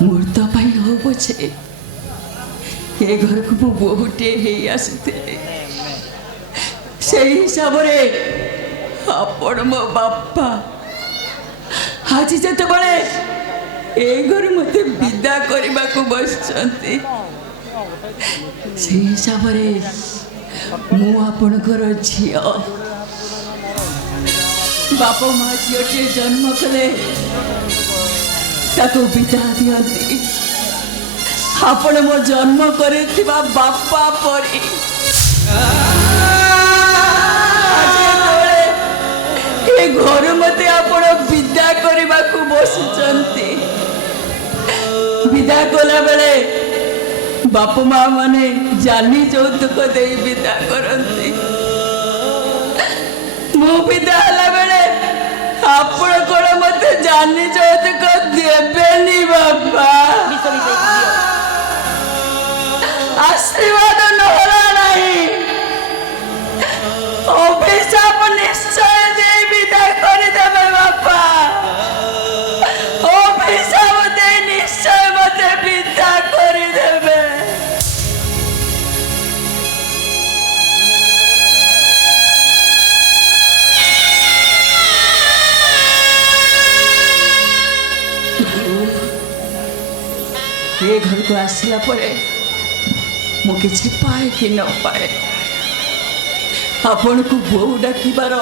ମୁହୂର୍ତ୍ତ ପାଇଁ ହଉ ପଛେ ଏ ଘରକୁ ମୁଁ ବୋହୂଟିଏ ହେଇ ଆସିଥିଲି। ସେଇ ହିସାବରେ ଆପଣ ମୋ ବାପା ଆଜି ଯେତେବେଳେ ଏ ଘରୁ ମୋତେ ବିଦା କରିବାକୁ ବସିଛନ୍ତି, ସେଇ ହିସାବରେ ମୁଁ ଆପଣଙ୍କର ଝିଅ। ବାପା ମା ଝିଅଟିଏ ଜନ୍ମ କଲେ ତାକୁ ବିଦା ଦିଅନ୍ତି। ଆପଣ ମୋ ଜନ୍ମ କରିଥିବା ବାପା ପରି ଏ ଘରୁ ମତେ ଆପଣ ବିଦା କରିବାକୁ ବସିଛନ୍ତି। ବିଦା କଲା ବେଳେ ବାପା ମା ମାନେ ଜାନି ଯୌତୁକ ଦେଇ ବିଦା କରନ୍ତି। ମୁଁ ବିଦା ହେଲା ବେଳେ ଆପଣ କଣ ମତେ ଜାନି ଯୌତୁକ ଦେବେନି ବାପା? ଆଶୀର୍ବାଦ ନହେଲା ନାହିଁ, ଅଭିଶାପ ନିଶ୍ଚୟ ଦେଇ ବିଦା କରିଦେବେ ବାପା। ଅଭିଶାପ ଦେଇ ନିଶ୍ଚୟ ମତେ ବିଦା କରିଦେବେ। ଏ ଘରକୁ ଆସିଲା ପରେ ମୁଁ କିଛି ପାଏ କି ନ ପାଏ, ଆପଣଙ୍କୁ ବୋଉ ଡାକିବାର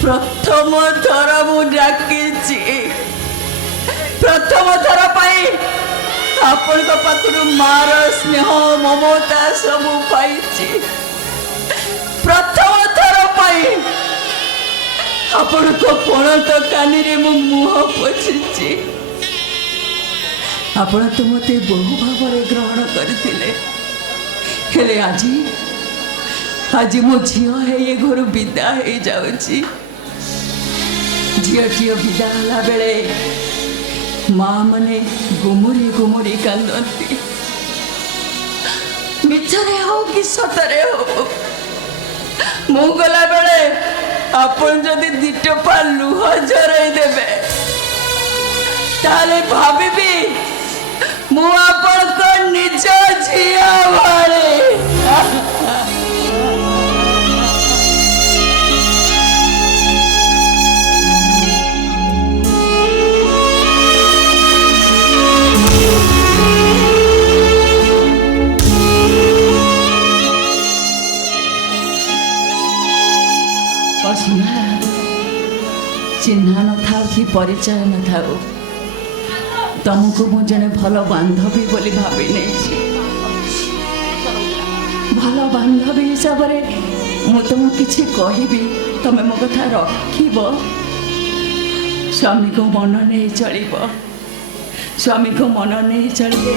ପ୍ରଥମ ଥର ମୁଁ ଡାକିଛି। ପ୍ରଥମ ଥର ପାଇଁ ଆପଣଙ୍କ ପାଖରୁ ମାର ସ୍ନେହ ମମତା ସବୁ ପାଇଛି। ପ୍ରଥମ ଥର ପାଇଁ ଆପଣଙ୍କ ପଣତ କାନିରେ ମୁଁ ମୁହଁ ପୋଛିଛି। ଆପଣ ତ ମୋତେ ବହୁ ଭାବରେ ଗ୍ରହଣ କରିଥିଲେ, ହେଲେ ଆଜି ମୋ ଝିଅ ହେଇ ଏ ଘରୁ ବିଦା ହେଇଯାଉଛି। ଝିଅଟିଏ ବିଦା ହେଲା ବେଳେ ମା ମାନେ ଗୁମୁରି ଗୁମୁରି କାନ୍ଦନ୍ତି। ମିଛରେ ହଉ କି ସତରେ ହଉ, ମୁଁ ଗଲାବେଳେ ଆପଣ ଯଦି ଦି ଟୋପା ଲୁହ ଝରେଇ ଦେବେ, ତାହେଲେ ଭାବିବି ମୁଁ ଆପଣଙ୍କ ନିଜ ଝିଅ ଭଳି। ଚିହ୍ନା ନଥାଉ କି ପରିଚୟ ନଥାଉ, ତମକୁ ମୁଁ ଜଣେ ଭଲ ବାନ୍ଧବୀ ବୋଲି ଭାବି ନେଇଛି। ଭଲ ବାନ୍ଧବୀ ହିସାବରେ ମୁଁ ତମକୁ କିଛି କହିବି, ତମେ ମୋ କଥା ରଖିବ। ସ୍ୱାମୀକୁ ମନ ନେଇ ଚଳିବ, ସ୍ୱାମୀକୁ ମନ ନେଇ ଚଳିଲେ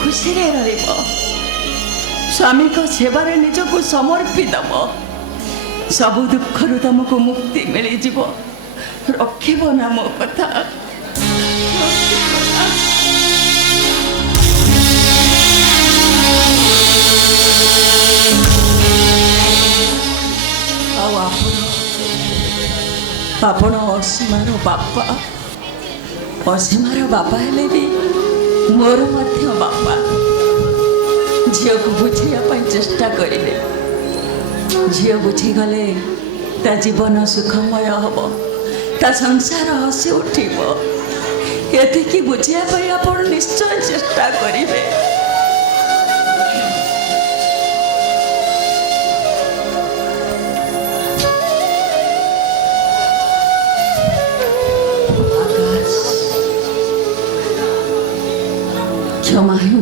ଖୁସିରେ ରହିବ। ସ୍ୱାମୀଙ୍କ ସେବାରେ ନିଜକୁ ସମର୍ପି ଦେବ, ସବୁ ଦୁଃଖରୁ ତମକୁ ମୁକ୍ତି ମିଳିଯିବ। ରଖିବ ନା ମୋ କଥା? ଆଉ ଆପଣ ଅସୀମାର ବାପା, ଅସୀମାର ବାପା ହେଲେ ବି ମୋର ମଧ୍ୟ ବାପା। ଝିଅକୁ ବୁଝେଇବା ପାଇଁ ଚେଷ୍ଟା କରିବେ। ଝିଅ ବୁଝିଗଲେ ତା ଜୀବନ ସୁଖମୟ ହବ, ତା ସଂସାର ହସି ଉଠିବ। ଏତିକି ବୁଝିବା ପାଇଁ ଆପଣ ନିଶ୍ଚୟ ଚେଷ୍ଟା କରିବେ। କ୍ଷମା ହିଁ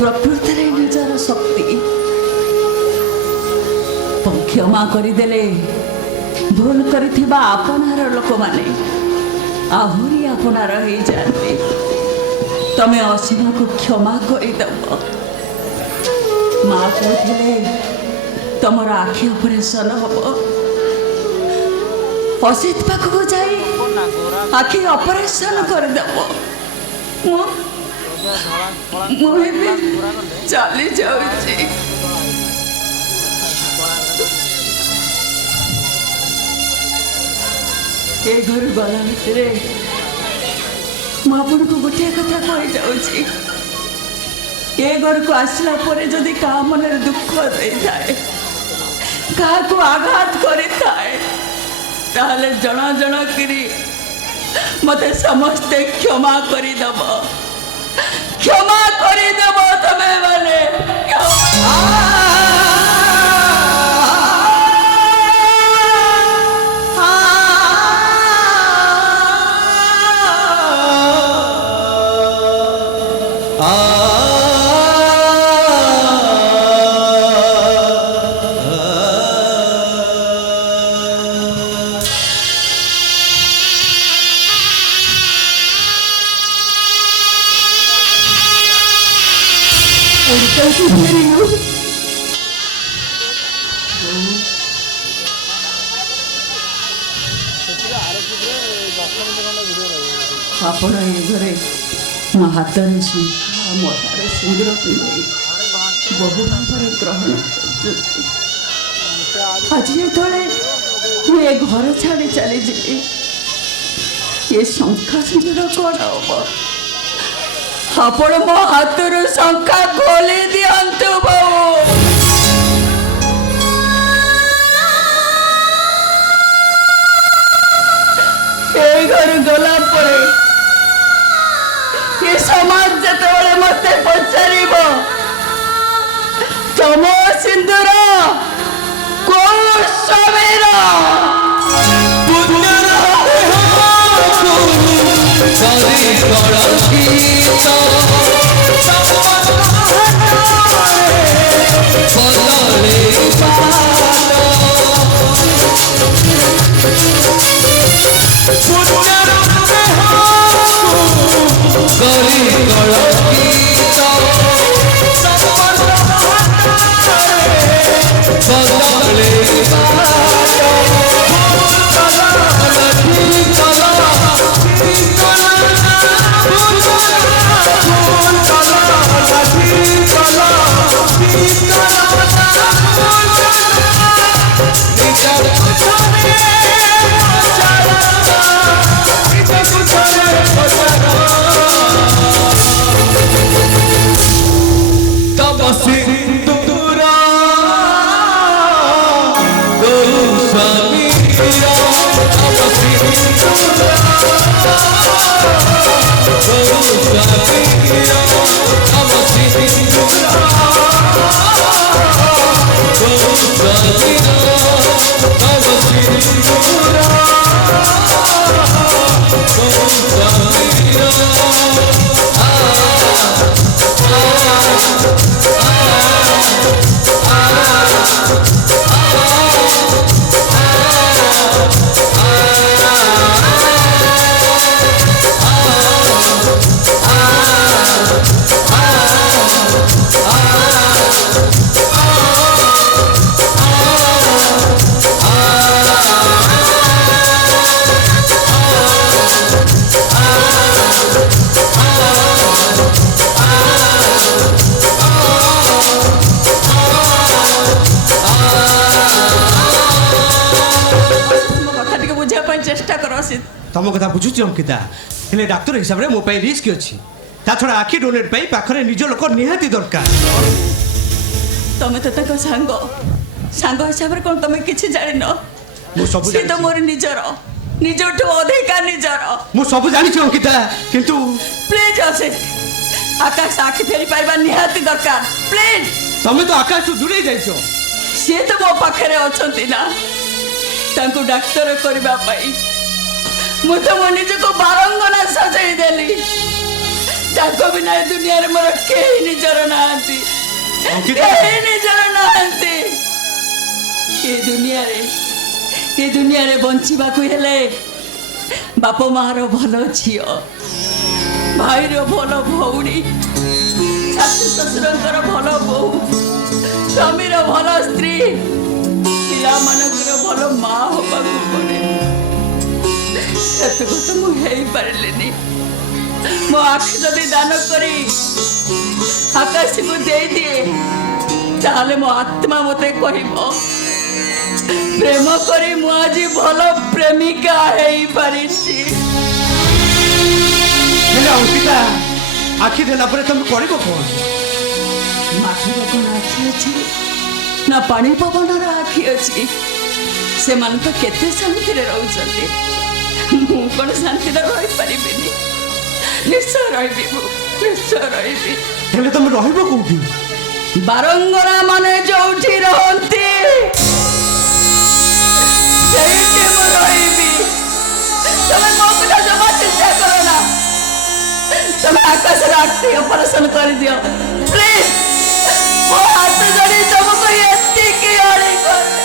ପ୍ରକୃତରେ ନିଜର ଶକ୍ତି। କ୍ଷମା କରିଦେଲେ ଭୁଲ କରିଥିବା ଆପଣାର ଲୋକମାନେ ଆହୁରି ଆପଣାର ହେଇଯାଆନ୍ତି। ତମେ ଅସୀମକୁ କ୍ଷମା କରିଦେବ। ମା କହୁଥିଲେ ତମର ଆଖି ଅପରେସନ ହବ। ଅସିତ ପାଖକୁ ଯାଇ ଆଖି ଅପରେସନ କରିଦେବ। ମୁଁ ଏବେ ଚାଲି ଯାଉଛି। ए घर गला भितर मुझे को गोटे कथा कही जाऊँगी ए घर को आसला जदि क्या मन दुख दे थाए क्या आघात करे ताले जन जन करी मते समस्ते क्षमा करदेव तमे माने आपण ये घरे मो हाथ में शंखा मथार सिंदूर पिंधे बहु भाव ग्रहण आज जो ये घर छाड़ी चली जी ये शंखा सिंदूर कौन हम आपण मो हाथ शंखा खोली दिंतु बाबू घर गला ये समाज जिते मत पचार तम सिंदूर को समीर चेष्टा कर तुम कथा बुझुची अंकिता हेले डाक्तर हिसाब रे मो पई रिस्क अछि ता छड़ा आखि डोनेट पई पाखरे निज लोक निहाती दरकार तमे तो तक सांग सांग हिसाब रे कोन तमे किछि जानि न मो सब से तो मोर निजर निजठो अधिका निजर मो सब जानि छी अंकिता किंतु प्लीज असे आकाश आखि फेरी पाइबा निहाती दरकार प्लीज तमे तो आकाश दूरे जाइछो से तो मो पाखरे अछंती ना तांको डाक्टर करबा पाई मु तो मो निज को बारंगना सजाई देली ताको बिना दुनिया रे मोर केही निजर नांती केही निजर नांती ये दुनिया रे बंचिबा को हेले बाप मार भल झियो भाई रो भल भौणी शाशु शशुरंकर भल बहू स्वामी रो भल स्त्री पिला मानकर भल माँ होगा पड़े तो मुझे पारे मो आखि जदि दान करी आकाश को दे दिए ताले मो आत्मा मते कहब ପ୍ରେମ କରି ମୁଁ ଆଜି ଭଲ ପ୍ରେମିକା ହେଇପାରିଛି। ହେଲେ ଅଙ୍କିତା ଆଖି ଦେଲା ପରେ ତମେ କରିବ କଣ? ମାଟିର କ'ଣ ଆଖି ଅଛି ନା ପାଣି ପବନର ଆଖି ଅଛି? ସେମାନେ ତ କେତେ ଶାନ୍ତିରେ ରହୁଛନ୍ତି, ମୁଁ କ'ଣ ଶାନ୍ତିରେ ରହିପାରିବିନି? ନିଶ୍ଚୟ ରହିବି, ମୁଁ ନିଶ୍ଚୟ ରହିବି। ହେଲେ ତମେ ରହିବ କୋଉଠି? ବାରଙ୍ଗରା ମାନେ ଯୋଉଠି ରହନ୍ତି ସେଇଠି ମୁଁ ରହିବି। ତମେ ମୋ କଥା ଜମା ଚିନ୍ତା କର ନା। ତମେ ଆକାଶରେ ଆଖି ଅପରେସନ କରିଦିଅ ପ୍ଲିଜ। ମୋ ହାତ ଯୋଡ଼ି ତମକୁ ଏତିକି ଅଳି କରେ।